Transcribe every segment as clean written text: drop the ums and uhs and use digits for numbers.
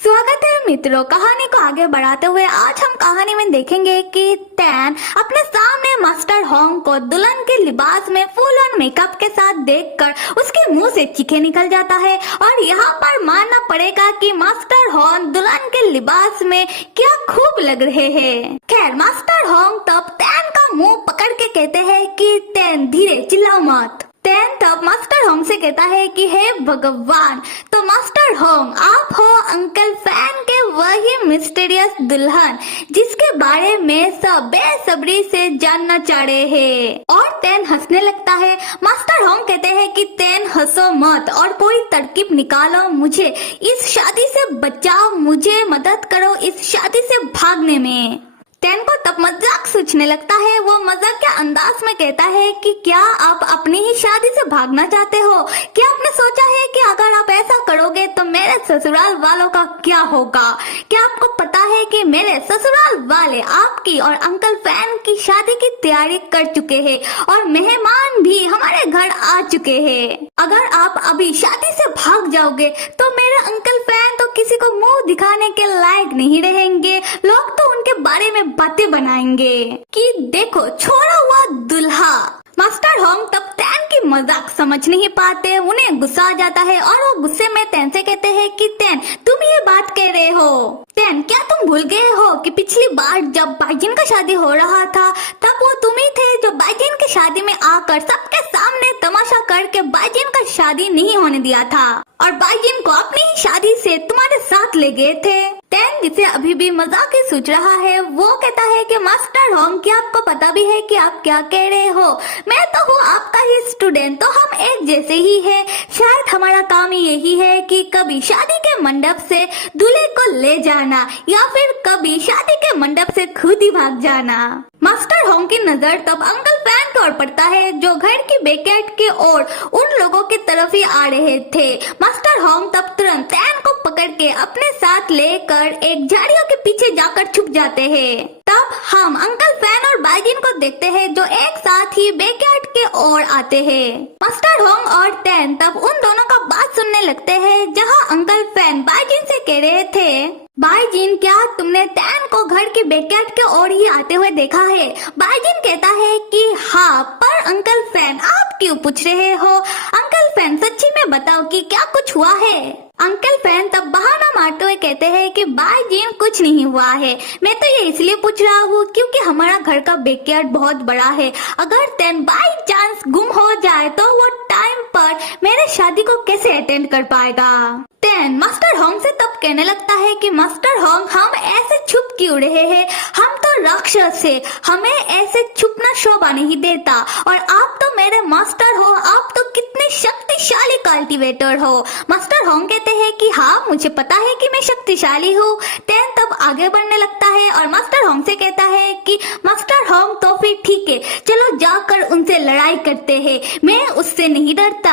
स्वागत है मित्रों। कहानी को आगे बढ़ाते हुए आज हम कहानी में देखेंगे कि टैन अपने सामने मास्टर होंग को दुल्हन के लिबास में फुल ऑन मेकअप के साथ देखकर उसके मुंह से चीखे निकल जाता है और यहाँ पर मानना पड़ेगा कि मास्टर होंग दुल्हन के लिबास में क्या खूब लग रहे हैं। खैर मास्टर होंग तब टैन का मुंह पकड़ के कहते हैं कि टैन धीरे चिल्लाओ मत। टैन तब मास्टर होंग से कहता है कि हे भगवान, तो मास्टर होंग आप हो अंकल फैन के वही मिस्टीरियस दुल्हन जिसके बारे में सब बेसब्री से जानना चाह रहे हैं। और टैन हंसने लगता है। मास्टर होंग कहते हैं कि टैन हंसो मत और कोई तरकीब निकालो, मुझे इस शादी से बचाओ, मुझे मदद करो इस शादी से भागने में। टैन को तब मजाक सूझने लगता है। वो मजाक के अंदाज में कहता है कि क्या आप अपनी ही शादी से भागना चाहते हो? क्या आपने सोचा है कि अगर आप ऐसा करोगे तो मेरे ससुराल वालों का क्या होगा? क्या आपको पता है कि मेरे ससुराल वाले आपकी और अंकल फैन की शादी की तैयारी कर चुके हैं और मेहमान भी हमारे घर आ चुके हैं। अगर आप अभी शादी से भाग जाओगे तो मेरे अंकल फैन तो किसी को मुंह दिखाने के लायक नहीं रहेंगे। लोग तो उनके बारे में बातें बनाएंगे कि देखो छोड़ा हुआ दुल्हा। मास्टर होंग तब टैन की मजाक समझ नहीं पाते, उन्हें गुस्सा आ जाता है और वो गुस्से में टैन से कहते हैं कि टैन तुम ये बात कह रहे हो? टैन क्या तुम भूल गए हो कि पिछली बार जब बाइजिन का शादी हो रहा था तब वो तुम ही थे जो बाइजिन की शादी में आकर सबके सामने तमाशा करके बाइजिन का शादी नहीं होने दिया था और बाइजिन को अपनी ही शादी से तुम्हारे साथ ले गए थे। टैन जिसे अभी भी मजाक ही सूझ रहा है वो कहता है कि मास्टर होंग क्या आपको पता भी है कि आप क्या कह रहे हो? मैं तो हूँ आपका ही स्टूडेंट, तो हम एक जैसे ही हैं। शायद हमारा काम ही यही है कि कभी शादी के मंडप से दूल्हे को ले जाना या फिर कभी शादी के मंडप से खुद ही भाग जाना। मास्टर होंग की नजर तब अंकल फैन की ओर पड़ता है जो घर की बैकयार्ड की ओर उन लोगों की तरफ ही आ रहे थे। मास्टर होंग तब तुरंत टैन को पकड़ के अपने साथ लेकर एक झाड़ियों के पीछे जाकर छुप जाते हैं। तब हम अंकल फैन और बाइजिन को देखते हैं जो एक साथ ही बैकयार्ड के ओर आते हैं। मास्टर होंग और टैन तब उन दोनों का बात सुनने लगते हैं जहां अंकल फैन बाइजिन से कह रहे थे, बाइजिन क्या तुमने टैन को घर के बैकयार्ड के ओर ही आते हुए देखा है? बाइजिन कहता है कि हाँ, पर अंकल फैन आप क्यों पूछ रहे हो? अंकल फैन सच्ची में बताओ कि क्या कुछ हुआ है? अंकल फैन तब बहाना मारते हुए कहते हैं कि बाइजिन कुछ नहीं हुआ है, मैं तो ये इसलिए पूछ रहा हूँ क्योंकि हमारा घर का बैकयार्ड बहुत बड़ा है। अगर टैन बाई चांस गुम हो जाए तो वो टाइम पर मेरे शादी को कैसे अटेंड कर पाएगा? टैन मास्टर होंग से तब कहने लगता है कि मास्टर होंग हम ऐसे छुप क्यों रहे हैं? हम तो राक्षस है, हमें ऐसे छुपना शोभा नहीं देता और आप तो मेरे मास्टर हो, आप तो कितने शक्तिशाली कल्टीवेटर हो। मास्टर होंग कहते हैं कि हाँ मुझे पता है कि मैं शक्तिशाली हूँ। टैन तब आगे बढ़ने लगता है और मास्टर होंग से कहता है कि मास्टर होंग तो फिर ठीक है, चलो जाकर उनसे लड़ाई करते हैं, मैं उससे नहीं डरता।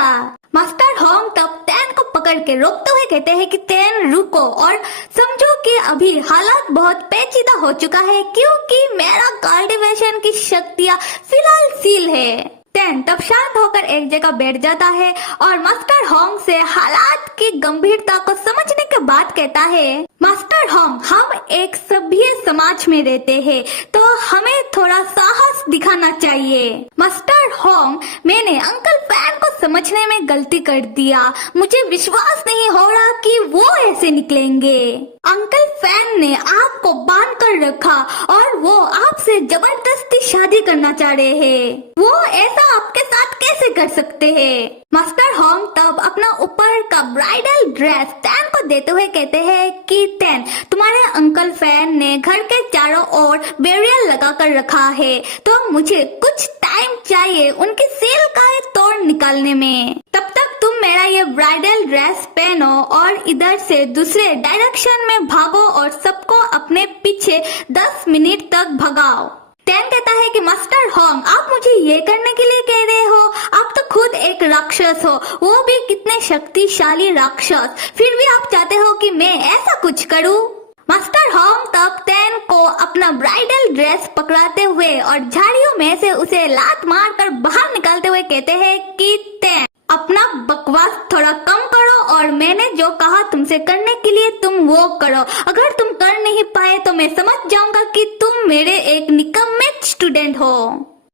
मास्टर होंग तब टैन को पकड़ के रोकते हुए कहते हैं कि टैन रुको और समझो कि अभी हालात बहुत पेचीदा हो चुका है क्योंकि मेरा कल्टीवेशन की शक्तियाँ फिलहाल सील है। टैन तब शांत होकर एक जगह बैठ जाता है और मास्टर होंग से हालात की गंभीरता को समझने के बाद कहता है, मास्टर होंग हम एक सभ्य समाज में रहते हैं तो हमें थोड़ा साहस दिखाना चाहिए। मास्टर होंग मैंने अंकल फैन को समझने में गलती कर दिया, मुझे विश्वास नहीं हो रहा कि वो ऐसे निकलेंगे। अंकल फैन ने आपको बांध कर रखा और वो आपसे जबरदस्ती शादी करना चाह रहे हैं, वो ऐसा आपके साथ कैसे कर सकते हैं? मास्टर होंग तब अपना ऊपर का ब्राइडल ड्रेस टैन को देते हुए कहते हैं कि टैन तुम्हारे अंकल फैन ने घर के चारों ओर बैरियर लगा कर रखा है तो मुझे कुछ टाइम चाहिए उनकी सील का तोड़ निकालने में। तब तक तुम मेरा ये ब्राइडल ड्रेस पहनो और इधर से दूसरे डायरेक्शन में भागो और सबको अपने पीछे 10 मिनट तक भगाओ। टैन कहता है कि मास्टर होंग आप मुझे ये करने के लिए कह रहे हो? आप तो खुद एक राक्षस हो, वो भी कितने शक्तिशाली राक्षस, फिर भी आप चाहते हो कि मैं ऐसा कुछ करूं? मास्टर होंग तब टैन को अपना ब्राइडल ड्रेस पकड़ाते हुए और झाड़ियों में से उसे लात मारकर बाहर निकालते हुए कहते हैं कि टैन अपना बकवास थोड़ा कम करो और मैंने जो कहा तुमसे करने के लिए तुम वो करो। अगर तुम कर नहीं पाए तो मैं समझ जाऊंगा कि तुम मेरे एक निकम्मे स्टूडेंट हो।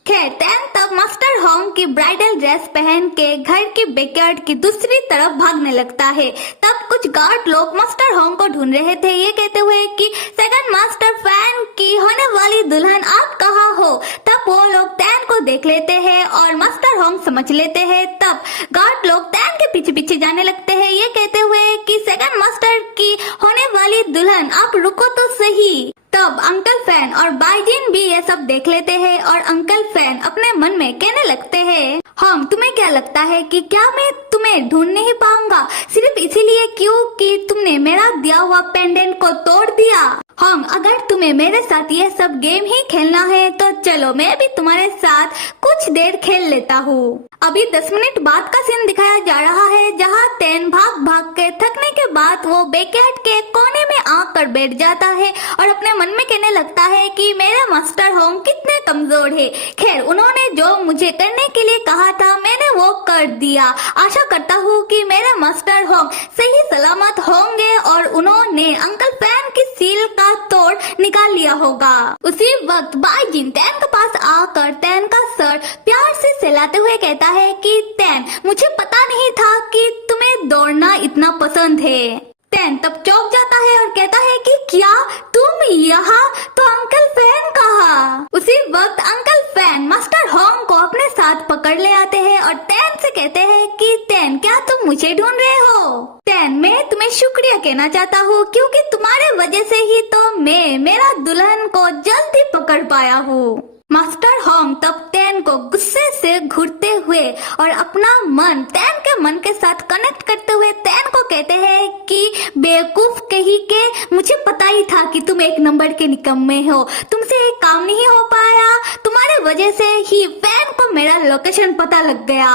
खैर टैन तब मास्टर होंग की ब्राइडल ड्रेस पहन के घर की बैकयार्ड की दूसरी तरफ भागने लगता है। तब कुछ गार्ड लोग मास्टर होंग को ढूंढ रहे थे, ये कहते हुए कि सेकंड मास्टर फैन की होने वाली दुल्हन आप कहाँ हो। तब वो लोग टैन को देख लेते हैं और मास्टर होंग समझ लेते हैं। तब गार्ड लोग टैन के पीछे पीछे जाने लगते हैं, ये कहते हुए कि सेकंड मास्टर की होने वाली दुल्हन आप रुको तो सही। तब अंकल फैन और बाईजिन भी ये सब देख लेते हैं और अंकल फैन अपने मन में कहने लगते हैं, हम तुम्हें क्या लगता है कि क्या मैं तुम्हें ढूंढ नहीं पाऊंगा सिर्फ इसीलिए क्योंकि तुमने मेरा दिया हुआ पेंडेंट को तोड़ दिया। हम अगर तुम्हें मेरे साथ ये सब गेम ही खेलना है तो चलो मैं भी तुम्हारे साथ कुछ देर खेल लेता हूँ। अभी 10 मिनट बाद का सीन दिखाया जा रहा है जहाँ टैन भाग भाग के थकने के बाद वो बैकयार्ड के कोने में आकर बैठ जाता है और अपने मन में कहने लगता है कि मेरे मास्टर होंग कितने कमजोर है। खैर उन्होंने जो मुझे करने के लिए कहा था मैंने वो कर दिया। आशा करता हूँ कि मेरे मास्टर होंग सही सलामत होंगे और उन्होंने अंकल फैन की सील का तोड़ निकाल लिया होगा। उसी वक्त बाईजिन टैन के पास आकर टैन का सर प्यार से सहलाते हुए कहता है कि टैन मुझे पता नहीं था कि तुम्हें दौड़ना इतना पसंद है। टैन तब चौंक जाता है और कहता है कि क्या तुम यहाँ, तो अंकल फैन कहाँ। उसी वक्त अंकल फैन मास्टर होंग को अपने साथ पकड़ ले आते हैं और टैन से कहते हैं कि टैन क्या तुम मुझे ढूंढ रहे हो। टैन मैं तुम्हें शुक्रिया कहना चाहता हूँ क्योंकि तुम्हारे वजह से ही तो मैं मेरा दुल्हन को जल्दी पकड़ पाया हूँ। मास्टर होंग तब टैन को गुस्से से घूरते हुए और अपना मन टैन के मन के साथ कनेक्ट करते हुए टैन को कहते हैं कि बेवकूफ कहीं के, मुझे पता ही था कि तुम एक नंबर के निकम्मे हो, तुमसे एक काम नहीं हो पाया, तुम्हारे वजह से ही फैन को मेरा लोकेशन पता लग गया।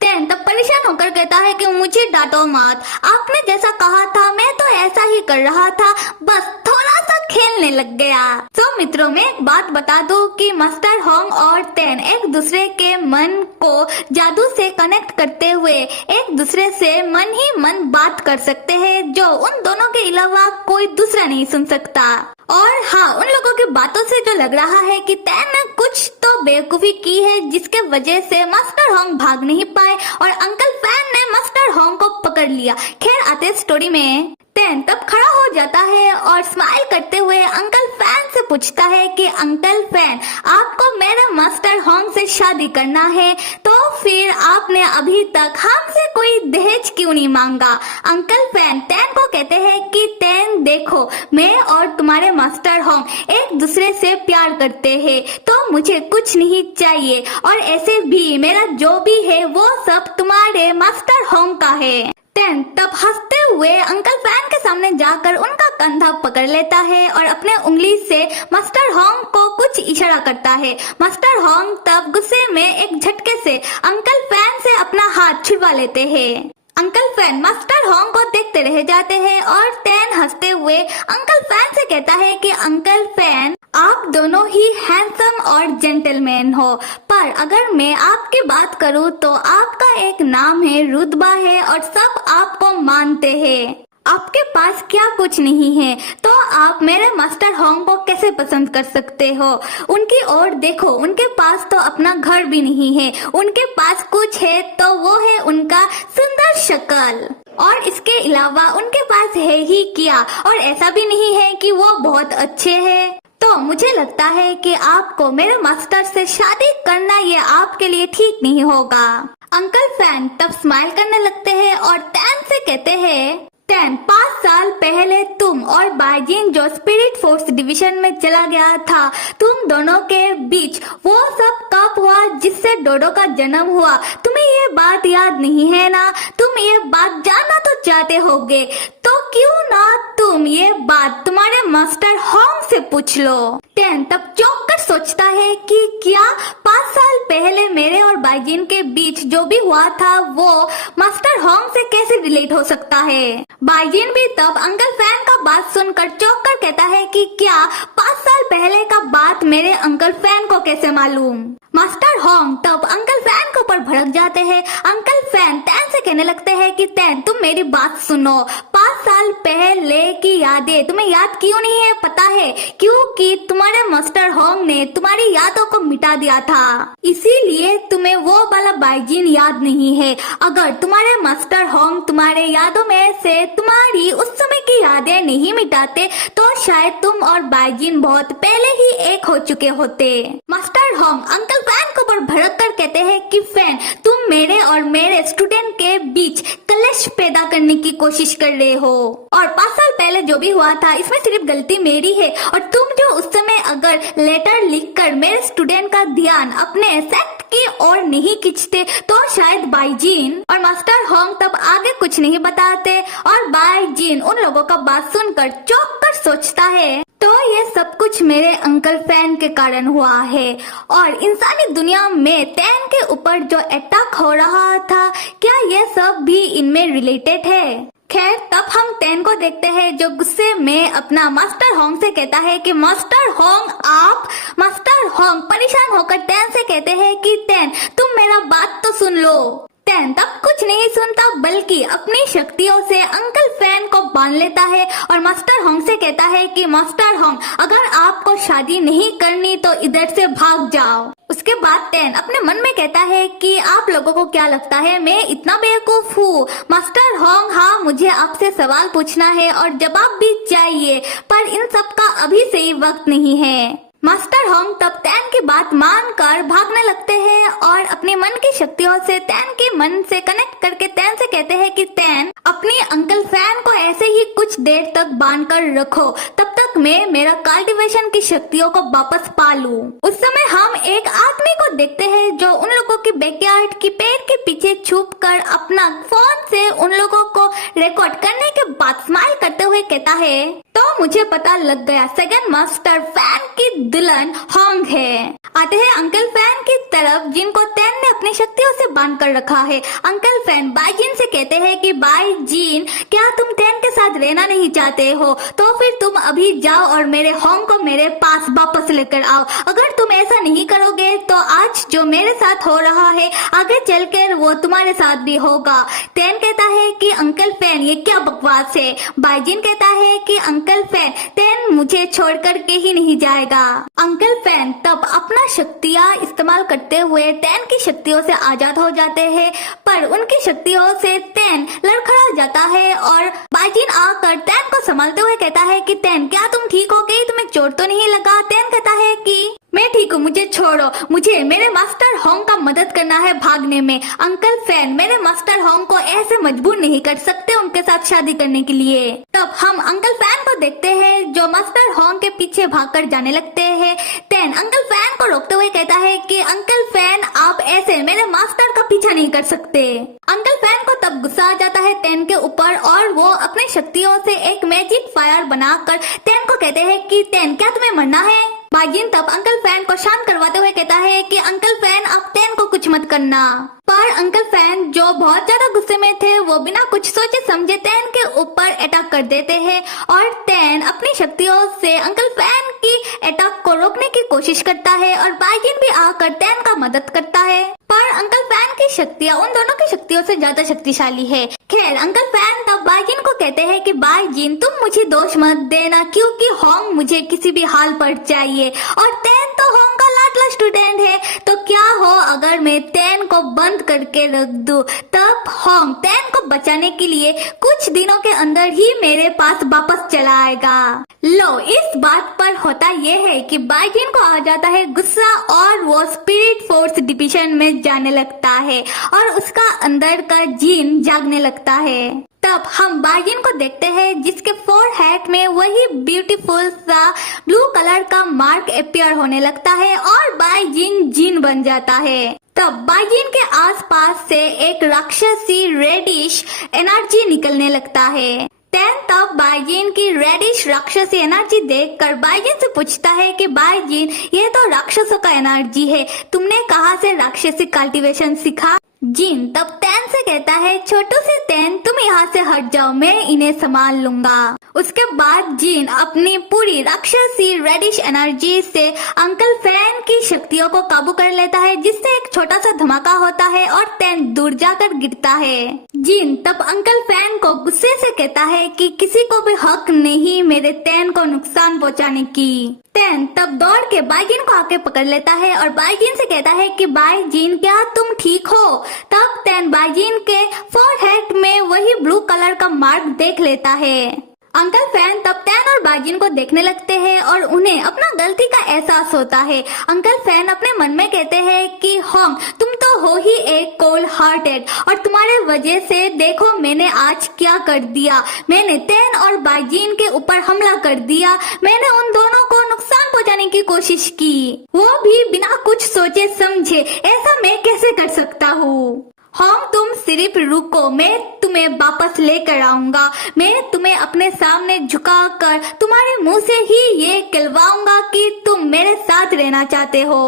टैन तब परेशान होकर कहता है कि मुझे डांटो मत, आपने जैसा कहा था मैं तो ऐसा ही कर रहा था, बस थोड़ा सा खेलने लग गया। तो मित्रों मैं एक बात बता दूं कि मास्टर होंग और टैन एक दूसरे के मन को जादू से कनेक्ट करते हुए एक दूसरे से मन ही मन बात कर सकते हैं जो उन दोनों के अलावा कोई दूसरा नहीं सुन सकता। और हाँ उन लोगों की बातों से जो लग रहा है कि टैन ने कुछ तो बेवकूफी की है जिसके वजह से मास्टर होंग भाग नहीं पाए और अंकल फैन ने मास्टर होंग को पकड़ लिया। खैर आते स्टोरी में टैन तब खड़ा हो जाता है और स्माइल करते हुए अंकल फैन से पूछता है कि अंकल फैन आपको मेरे मास्टर होंग से शादी करना है तो फिर आपने अभी तक हमसे कोई दहेज क्यों नहीं मांगा। अंकल फैन टैन को कहते हैं कि टैन देखो मैं और तुम्हारे मास्टर होंग एक दूसरे से प्यार करते हैं तो मुझे कुछ नहीं चाहिए और ऐसे भी मेरा जो भी है वो सब तुम्हारे मास्टर होंग का है। टैन तब हंसते हुए अंकल फैन के सामने जाकर उनका कंधा पकड़ लेता है और अपने उंगली से मास्टर होंग को कुछ इशारा करता है। मास्टर होंग तब गुस्से में एक झटके से अंकल फैन से अपना हाथ छुड़वा लेते हैं। अंकल फैन मास्टर होंग को देखते रह जाते हैं और टैन हंसते हुए अंकल फैन से कहता है कि अंकल फैन आप दोनों ही हैंडसम और जेंटलमैन हो, पर अगर मैं आपकी बात करूं तो आपका एक नाम है, रुतबा है और सब आपको मानते हैं। आपके पास क्या कुछ नहीं है तो आप मेरे मास्टर होंग को कैसे पसंद कर सकते हो। उनकी ओर देखो, उनके पास तो अपना घर भी नहीं है, उनके पास कुछ है तो वो है उनका सुंदर शक्ल और इसके अलावा उनके पास है ही क्या, और ऐसा भी नहीं है कि वो बहुत अच्छे हैं। तो मुझे लगता है कि आपको मेरे मास्टर से शादी करना ये आपके लिए ठीक नहीं होगा। अंकल फैन तब स्माइल करने लगते हैं और टैन से कहते हैं टैन 5 साल पहले तुम और बाईजिन जो स्पिरिट फोर्स डिवीजन में चला गया था, तुम दोनों के बीच वो सब कब हुआ जिससे डोडो का जन्म हुआ। तुम्हें ये बात याद नहीं है ना, तुम ये बात जानना तो चाहते होगे, तो क्यों ना तुम ये बात तुम्हारे मास्टर होंग से पूछ लो। टैन तब चौंक कर सोचता है कि क्या 5 साल पहले मेरे और बाईजिन के बीच जो भी हुआ था वो मास्टर होंग से कैसे रिलेट हो सकता है। बाईजिन भी तब अंकल फैन का बात सुनकर चौंक कर कहता है कि क्या 5 साल पहले का बात मेरे अंकल फैन को कैसे मालूम। मास्टर होंग तब अंकल फैन के ऊपर भड़क जाते हैं। अंकल फैन तैन से कहने लगते हैं कि तैन तुम मेरी बात सुनो, 5 साल पहले की यादें तुम्हें याद क्यों नहीं है पता है? क्योंकि तुम्हारे मास्टर होंग ने तुम्हारी यादों को मिटा दिया था, इसीलिए तुम्हें वो वाला बाइजिन याद नहीं है। अगर तुम्हारे मास्टर होंग तुम्हारे यादों में से तुम्हारी उस समय की यादें नहीं मिटाते तो शायद तुम और बाइजिन बहुत पहले ही एक हो चुके होते। मास्टर होंग अंकल फैन के ऊपर भड़क कर कहते हैं कि फैन तुम मेरे और मेरे स्टूडेंट के बीच कलेश पैदा करने की कोशिश कर रहे हो, और 5 साल पहले जो भी हुआ था इसमें सिर्फ गलती मेरी है, और तुम जो उस समय अगर लेटर लिखकर मेरे स्टूडेंट का ध्यान अपने सेक्ट की ओर नहीं खींचते तो शायद बाइजिन और मास्टर होंग तब आगे कुछ नहीं बताते, और बाइजिन उन लोगों का बात सुनकर चौंक कर सोचता है तो ये सब कुछ मेरे अंकल फैन के कारण हुआ है, और इंसानी दुनिया में तैन के ऊपर जो अटैक हो रहा था क्या ये सब भी इनमें रिलेटेड है? खैर तब हम तैन को देखते हैं जो गुस्से में अपना मास्टर होंग से कहता है कि मास्टर होंग आप। मास्टर होंग परेशान होकर तैन से कहते हैं कि तैन तुम मेरा बात तो सुन लो। तैन तब कुछ नहीं सुनता बल्कि अपनी शक्तियों से अंकल फैन को बांध लेता है और मास्टर होंग से कहता है कि मास्टर होंग अगर आपको शादी नहीं करनी तो इधर से भाग जाओ। उसके बाद तैन अपने मन में कहता है कि आप लोगों को क्या लगता है मैं इतना बेवकूफ हूँ? मास्टर होंग हाँ मुझे आपसे सवाल पूछना है और जवाब भी चाहिए, पर इन सब का अभी सही वक्त नहीं है। मास्टर होंग तब तैन की बात मानकर भागने लगते हैं और अपनी मन की शक्तियों से तैन के मन से कनेक्ट करके तैन से कहते हैं कि तैन अपने अंकल फैन को ऐसे ही कुछ देर तक बांध कर रखो, तब तक मैं मेरा कल्टीवेशन की शक्तियों को वापस पा लूं। उस समय हम एक आदमी को देखते हैं जो उन लोगों की बैकयार्ड की पेड़ के पीछे छुप कर अपना फोन से उन लोगों को रिकॉर्ड करने के बाद स्माइल करते हुए कहता है तो मुझे पता लग गया सेकंड मास्टर फैन की दुल्हन होंग है। आते हैं अंकल फैन की तरफ जिनको तैन ने अपनी शक्तियों से बांध कर रखा है। अंकल फैन बाइजिन से कहते हैं कि बाइजिन क्या तुम तैन के साथ रहना नहीं चाहते हो? तो फिर तुम अभी जाओ और मेरे होंग को मेरे पास वापस लेकर आओ। अगर तुम ऐसा नहीं करोगे तो आज जो मेरे साथ हो रहा है आगे चलकर वो तुम्हारे साथ भी होगा। तैन कहता है कि अंकल फैन ये क्या बकवास है? बाइजिन कहता है कि अंकल फैन तैन मुझे छोड़ कर के ही नहीं जाएगा। अंकल फैन तब अपना शक्तियाँ इस्तेमाल करते हुए तैन की शक्तियों से आजाद हो जाते हैं, पर उनकी शक्तियों से तैन लड़खड़ा जाता है और बाइजिन आकर तैन को संभालते हुए कहता है कि तैन क्या तुम ठीक हो गई? तुम्हें चोट तो नहीं लगा? तैन कहता है कि मैं ठीक हूँ, मुझे छोड़ो, मुझे मेरे मास्टर होंग का मदद करना है भागने में। अंकल फैन मेरे मास्टर होंग को ऐसे मजबूर नहीं कर सकते उनके साथ शादी करने के लिए। तब हम अंकल फैन को देखते हैं जो मास्टर होंग के पीछे भागकर जाने लगते हैं। तैन अंकल फैन को रोकते हुए कहता है कि अंकल फैन आप ऐसे मेरे मास्टर का पीछा नहीं कर सकते। अंकल फैन को तब गुस्सा आ जाता है तैन के ऊपर और वो अपनी शक्तियों से एक मैजिक फायर बनाकर तैन को कहते हैं कि तैन क्या तुम्हें मरना है? बाइजिन तब अंकल फैन को शांत करवाते हुए कहता है कि अंकल फैन अब तैन को कुछ मत करना। पर अंकल फैन जो बहुत ज्यादा गुस्से में थे वो बिना कुछ सोचे समझे तैन के ऊपर अटैक कर देते हैं और तैन अपनी शक्तियों से अंकल फैन की अटैक को रोकने की कोशिश करता है और बाइजिन भी आकर तैन का मदद करता है, पर अंकल फैन की शक्तियाँ उन दोनों की शक्तियों से ज्यादा शक्तिशाली है। खैर अंकल फैन तब बाइजिन को कहते हैं कि बाइजिन तुम मुझे दोष मत देना क्योंकि होंग मुझे किसी भी हाल पर चाहिए और तैन तो होंग का लाडला स्टूडेंट है, तो क्या हो अगर मैं तैन को बंद करके रख दूं? तब होंग तैन को बचाने के लिए कुछ दिनों के अंदर ही मेरे पास वापस चला आएगा। लो इस बात पर होता यह है कि बाइजिन को आ जाता है गुस्सा और वो स्पिरिट फोर्स डिवीजन में जाने लगता है और उसका अंदर का जीन जागने लगता है। तब हम बाइजिन को देखते हैं जिसके फोरहेड में वही ब्यूटीफुल सा ब्लू कलर का मार्क अपीयर होने लगता है और बाइजिन जीन बन जाता है। तब बाइजिन के आसपास से एक राक्षसी रेडिश एनर्जी निकलने लगता है। तैन तब बाइजिन की रेडिश राक्षसी एनर्जी देखकर बाइजिन से पूछता है कि बाइजिन ये तो राक्षसों का एनर्जी है, तुमने कहाँ से राक्षसी कल्टीवेशन सीखा? जिन तब तैन से कहता है छोटू से तैन तुम यहाँ से हट जाओ, मैं इन्हें संभाल लूंगा। उसके बाद जिन अपनी पूरी राक्षसी रेडिश एनर्जी से अंकल फैन की शक्तियों को काबू कर लेता है, जिससे एक छोटा सा धमाका होता है और तैन दूर जाकर गिरता है। जिन तब अंकल फैन को गुस्से से कहता है कि किसी को भी हक नहीं मेरे तैन को नुकसान पहुंचाने की। तैन तब दौड़ के बाईजीन को आके पकड़ लेता है और बाईजीन से कहता है कि बाईजीन क्या तुम ठीक हो? तब तैन बाईजीन के फोरहेड में वही ब्लू कलर का मार्क देख लेता है। अंकल फैन तब तैन और बाईजीन को देखने लगते हैं और उन्हें अपना गलती का एहसास होता है। अंकल फैन अपने मन में कहते हैं कि होंग तुम तो हो ही एक कोल्ड हार्टेड और तुम्हारे वजह से देखो मैंने आज क्या कर दिया। मैंने तैन और बाईजीन के ऊपर हमला कर दिया। मैंने उन दोनों को नुकसान पहुंचाने की कोशिश की, वो भी बिना कुछ सोचे समझे। ऐसा मैं कैसे कर सकता हूँ? होंग तुम सिर्फ रुको, मैं तुम्हें वापस लेकर आऊंगा। मैं तुम्हें अपने सामने झुकाकर तुम्हारे मुंह से ही ये कहलवाऊंगा कि तुम मेरे साथ रहना चाहते हो।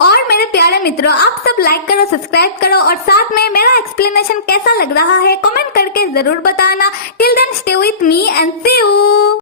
और मेरे प्यारे मित्रों, आप सब लाइक करो, सब्सक्राइब करो और साथ में मेरा एक्सप्लेनेशन कैसा लग रहा है कमेंट करके जरूर बताना। Till then stay with me and see you.